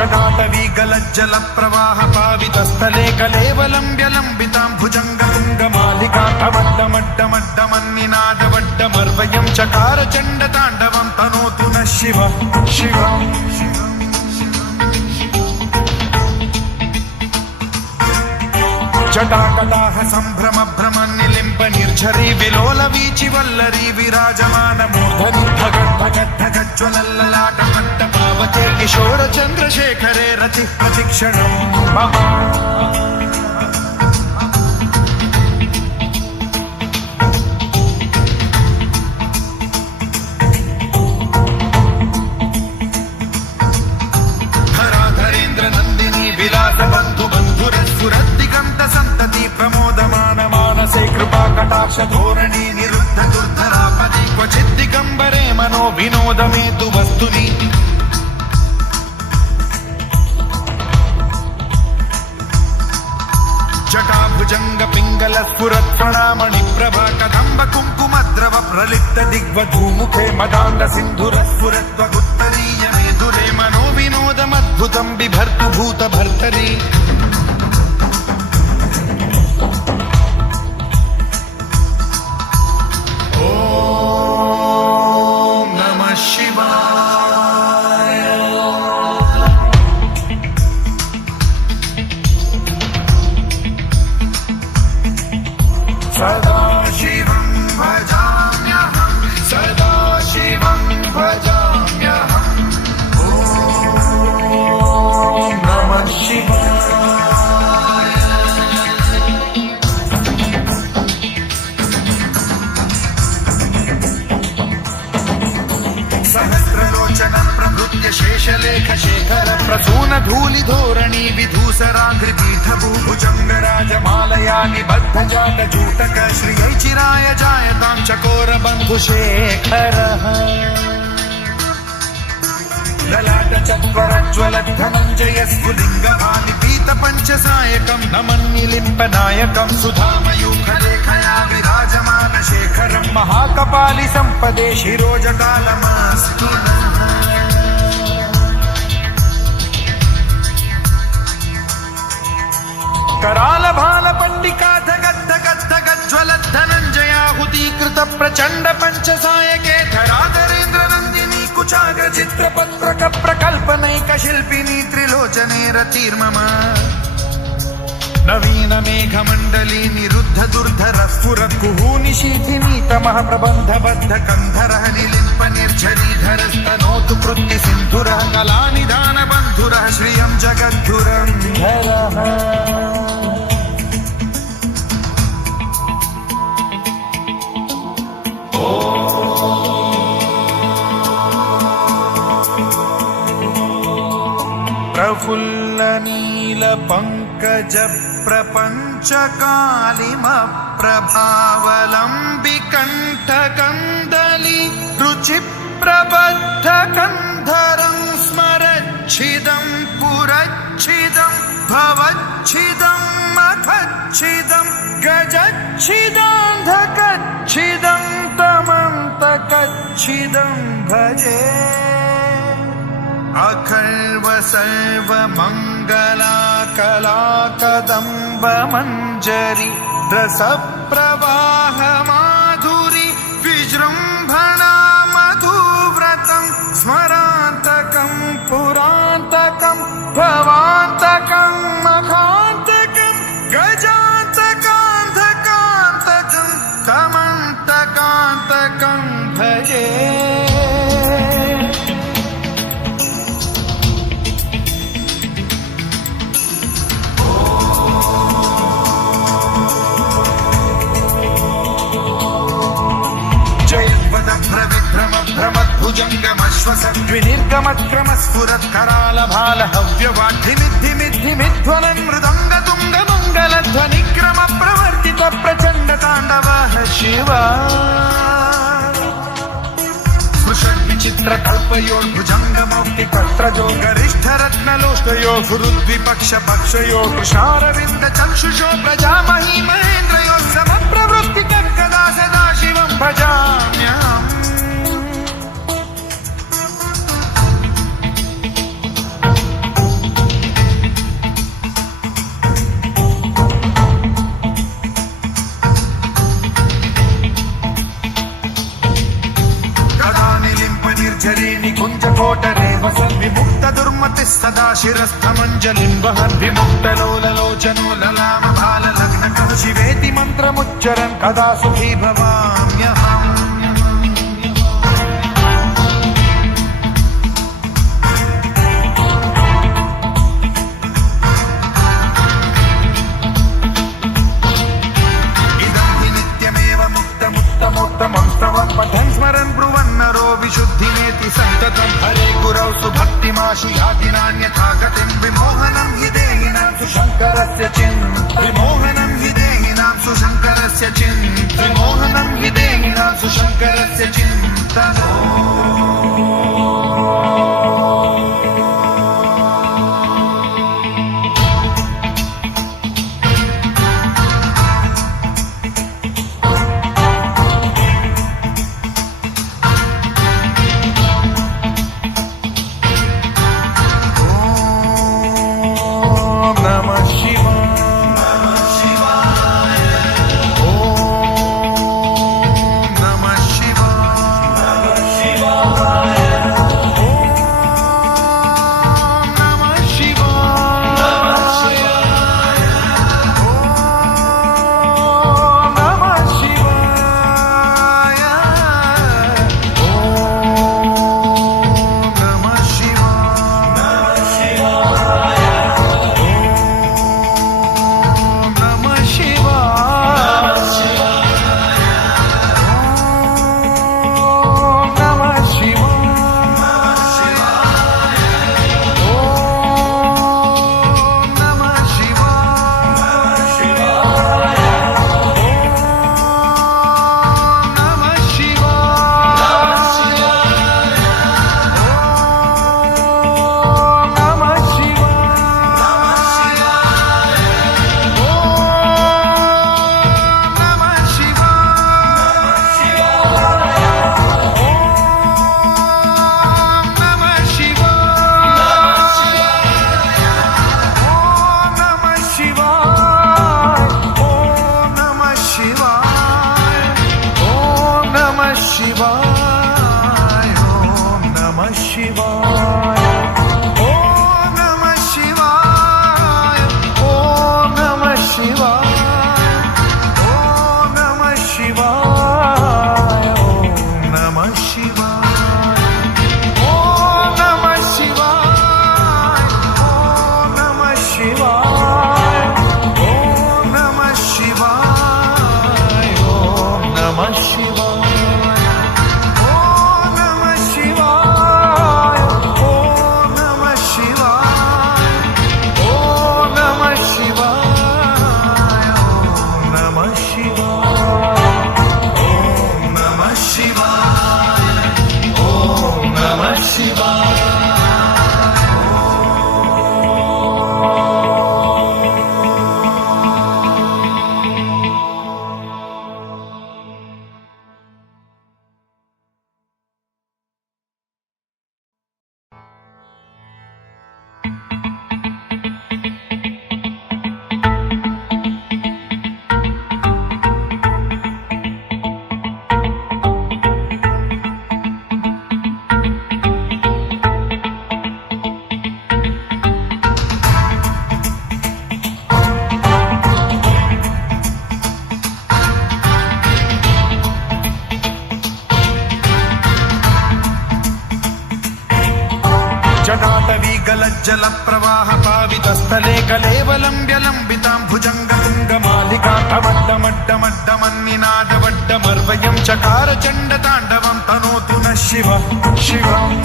जटाटवी गलज्जल प्रवाह पावितस्थले कलेवलम्ब्य लम्बितां भुजङ्गतुङ्गमालिकाटमड्डमड्डमड्डमन्निनादवड्डमर्वयं चकार चण्डताण्डवं तनोतु नः शिवः शिवम् जटाकटाह सम्भ्रम भ्रमन्निलिम्ब निर्झरी विलोल वीचि वल्लरी विराजमान मूर्धनि धगद्धगद्धगज्ज्वलल्ललाट पट्टपावते किशोर चन्द्रशेखरे रति प्रतिक्षणम् मम धराधरेन्द्र नन्दिनी विलास बन्धु बन्धुरस्फुरद्दिगन्त सन्तति प्रमोदमान मानसे कृपा कटाक्ष धोरणी निरुद्ध दुर्धरापदि क्वचिद्दिगम्बरे मनो विनोदमेतु वस्तुनि जटाभुजंग पिंगल स्फुरत् प्रणामणि प्रभा कदम्ब कुङ्कुमद्रव प्रलिप्त दिग्वधूमुखे मदान्ध सिन्धुर स्फुरत्वगुत्तरीय मेधुरे मनो विनोदमद्भुतं बिभर्तु भूत भर्तरि ॐ नमः शिवाय सदा शिवं भजाम्यहं सदा शिवं भजाम्यहं ॐ नमः शिवाय सहस्रलोचनं प्रभृत्य शेषलेख शेखर प्रसून धूलि धोरणी विधूसराघ्रि पीठभूभुजंग राजमालया निबद्ध जात जूटक श्रियै चिराय जायतां चकोर बन्धुशेखरः ललाट चत्वरज्ज्वल धनञ्जय स्फुलिङ्गभानि पीत पञ्चसायकं नमन्निलिम्पनायकं सुधामयूखलेखया विराजमान शेखरं महाकपालि सम्पदे शिरोजटालमस्तु कराल भाल पंडिका धगद्धगद्धगज्ज्वलत् धनञ्जयाहुतीकृत प्रचण्ड पञ्चसायके धराधरेन्द्र नन्दिनी कुचाग्र चित्रपत्रक प्रकल्पनैक शिल्पिनी त्रिलोचने रतिर्मम नवीन मेघमण्डली निरुद्ध दुर्धर स्फुरत् कुहूनिशीथिनी तमः प्रबन्धबद्ध कन्धरः निलिम्प निर्झरीधरस्तनोतु कृत्ति सिन्धुरः कलानिधान बन्धुरः श्रियं जगद्धुरन्धरः प्रफुल्ल नील पंकज प्रपंच कालिम प्रभावलंबि कंठ कंदली रुचि प्रबद्ध कंधरं स्मरच्छिदं पुरच्छिदं भवच्छिदं मखच्छिदं गजच्छिदान्धकच्छिदं तमन्तकच्छिदं भजे अखर्व सर्व मंगला कला कदम्ब मंजरी रस प्रवाह माधुरी विजृंभणा मधुव्रतं स्मरान्तकं पुरान्तकं भवान्तकं मखान्तकं गजान्तकान्धकान्तकं तमन्तकान्तकं भजे भ्रमद्विनिर्गमक्रमस्फुरत् कराल भाल हव्यवाढ्धिमिद्धिमिद्धिमिध्वलन् मृदङ्ग तुङ्ग मङ्गलध्वनिक्रम प्रवर्तित प्रचण्ड ताण्डवः शिवा स्पृशन् विचित्र कल्पयोर्भुजङ्गमौक्ति कर्त्रजो गरिष्ठ रत्नलोष्टयो गुरुद्विपक्ष पक्षयो कृशारविन्द चक्षुषो प्रजामही महेन्द्रयो समप्रवृत्ति कदा सदा शिवं भजाम्यहम् भातिः सदा शिरस्थमञ्जलिं वहन् विमुक्तलोललोचनो ललामभाललग्नकः शिवेति मन्त्रमुच्चरन् कदा सुखी भवाम्यहम् पठन् स्मरन् ब्रुवन्नरो विशुद्धिमेति सन्ततं हरे गुरौ सुभक्तिमाशु याति नान्यथा गतिं विमोहनं हि देहिनां सुशङ्करस्य विमोहनं हि देहिनां सुशङ्करस्य विमोहनं हि देहिनां सुशङ्करस्य चिन्तनो जल प्रवाह पावितस्थले कलेवलं व्यलम्बितां भुजङ्गतुङ्गमालिकाठमड्डमड्डमड्डमन्निनादवड्डमर्वयं चकार चण्डताण्डवं तनोतु नः शिवः शिवम्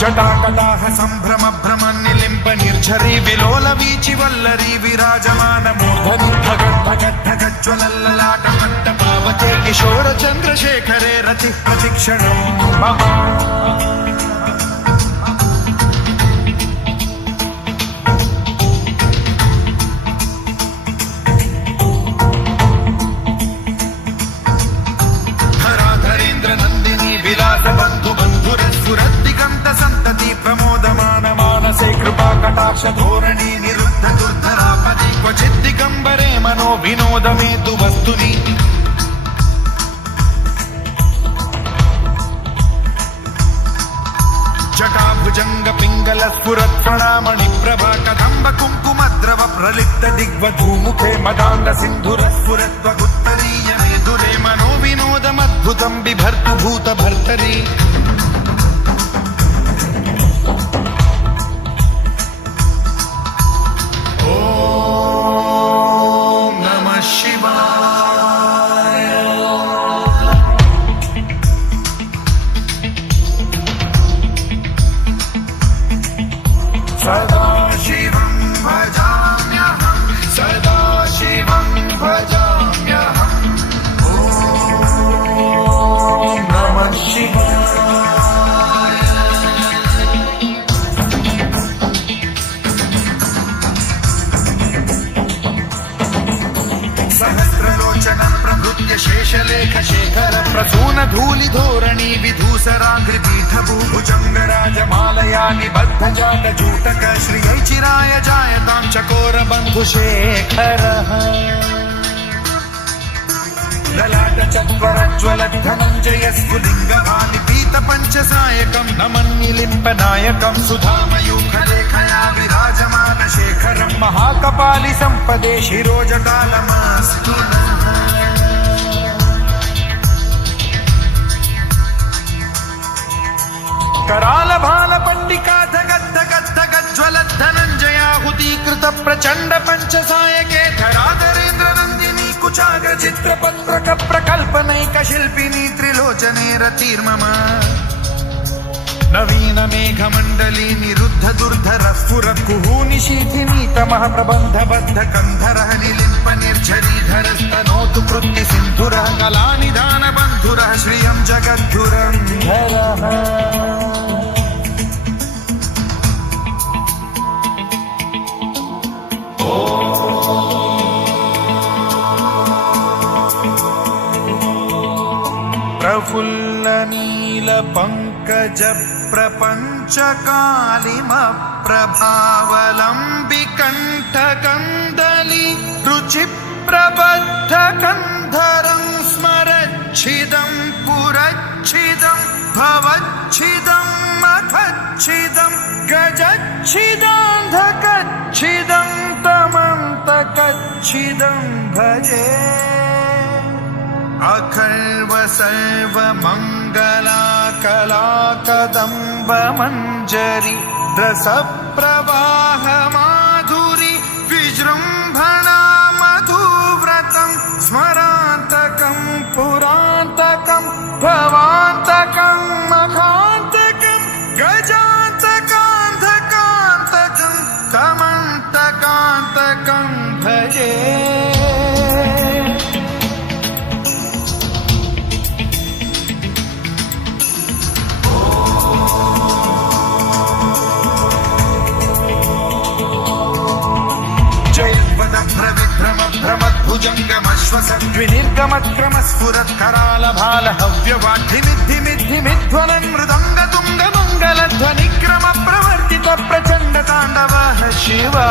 जटाकलाह सम्भ्रम भ्रमन्निलिम्ब निर्झरी विलोल वीचि वल्लरी विराजमान मूर्धनि भगत् भगत् भगज्ज्वलल्ललाट मट्टपावते किशोर चन्द्रशेखरे रतिः प्रतिक्षणं मम धराधरेन्द्र नन्दिनी विलास बन्धु बन्धुरस्फुरद्दिगन्त सन्तति प्रमोदमान मानसे कृपा कटाक्ष धोरणी निरुद्ध दुर्धरापदि क्वचित् दिगम्बरे मनो विनोदमेतु वस्तुनि स्फुरत् प्रणामणि प्रभा कदम्ब कुङ्कुमद्रव प्रलिप्त दिग्वधूमुखे मदान्ध सिन्धुरस्फुरत्वगुत्तरीय मेधुरे मनो विनोदमद्भुतं बिभर्तु भूत भर्तरि सदा शिवं भजाम्यहं सदा शिवं भजाम्यहं ॐ नमः शिवाय सहस्रलोचनं प्रभृत्य शेषलेख शेखर प्रसून धूलिधोरणी विधूसराघ्रिपीठभूभुजङ्गराजमालया निबद्ध जातजूटक श्रियै चिराय जायतां चकोरबन्धुशेखरः ललाटचत्वरज्वलद्धनञ्जय स्फुलिङ्गभानि पीतपञ्चसायकं नमन्निलिम्पनायकं सुधामयूखलेखया विराजमान शेखरं महाकपालि सम्पदे शिरोजटालमस्तु नः कराल भाल पंडिका धगद् धनञ्जयाहुतीकृत प्रचण्ड पञ्चसायके धराधरेन्द्र नन्दिनी कुचाग्र चित्रपत्रक प्रकल्पनैक शिल्पिनी त्रिलोचने रतिर्मम नवीन मेघमण्डली निरुद्ध दुर्धर स्फुर कुहूनि शीथिनीतमः प्रबन्धबद्ध कन्धरः निलिम्प निर्झरीधरस्तनोतु कृत्ति सिन्धुरः कलानिधान बन्धुरः श्रियं जगद्धुरन्धरः प्रफुल्ल नील पंकज प्रपंच कालिम प्रभावलंबि कंठ कंदली रुचि प्रबद्ध कंधरं स्मरच्छिदं पुरच्छिदं भवच्छिदं मखच्छिदं गजच्छिदान्धकच्छिदं तमन्तकच्छिदं भजे अखर्व सर्व मंगला कला कदम्ब मंजरी रस प्रवाह माधुरी विजृंभणा मधुव्रतं स्मरान्तकं पुरान्तकं भवान्तकं मखान्तकं गजान्तकान्धकान्तकं तमन्तकान्तकं भजे भ्रमद्विनिर्गमक्रमस्फुरत् कराल भाल हव्यवाढ्यमिद्धिमिद्धिमिध्वलन् मृदङ्ग तुङ्ग मङ्गलध्वनिक्रम प्रवर्तित प्रचण्ड ताण्डवः शिवा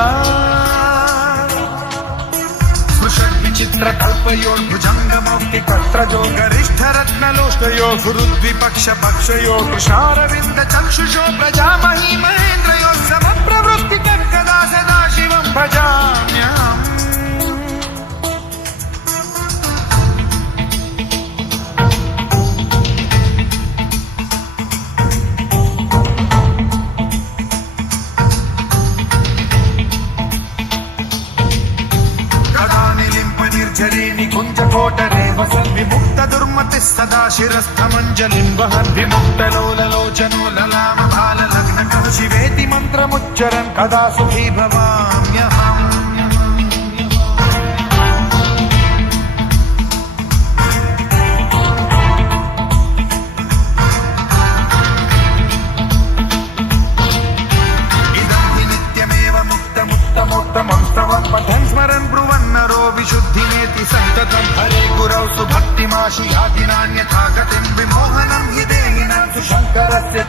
स्पृशद्विचित्र कल्पयोर्भुजङ्गमौक्ति कर्त्रजो गरिष्ठ रत्नलोष्टयो गुरुद्विपक्ष पक्षयो कृशारविन्द चक्षुषो प्रजामही महेन्द्रयो समप्रवृत्ति कर्कदा सदा शिवं भजाम्यहम् निकुञ्जकोटरे वसन् विमुक्त दुर्मतिः सदा शिरस्थमञ्जलिं वहन् विमुक्तलोललोचनो ललाम भाललग्नकः शिवेति मन्त्रमुच्चरन् कदा सुखी भवाम्यहम् इदं हि नित्यमेव मुक्तमुत्तमोत्तमं स्तवं पठन् स्मरन् ब्रुवन्नरो विशुद्धिमेति सन्ततं हरे गुरौ सुभक्तिमाशु याति नान्यथा गतिं विमोहनं हि देहिनां सुशङ्करस्य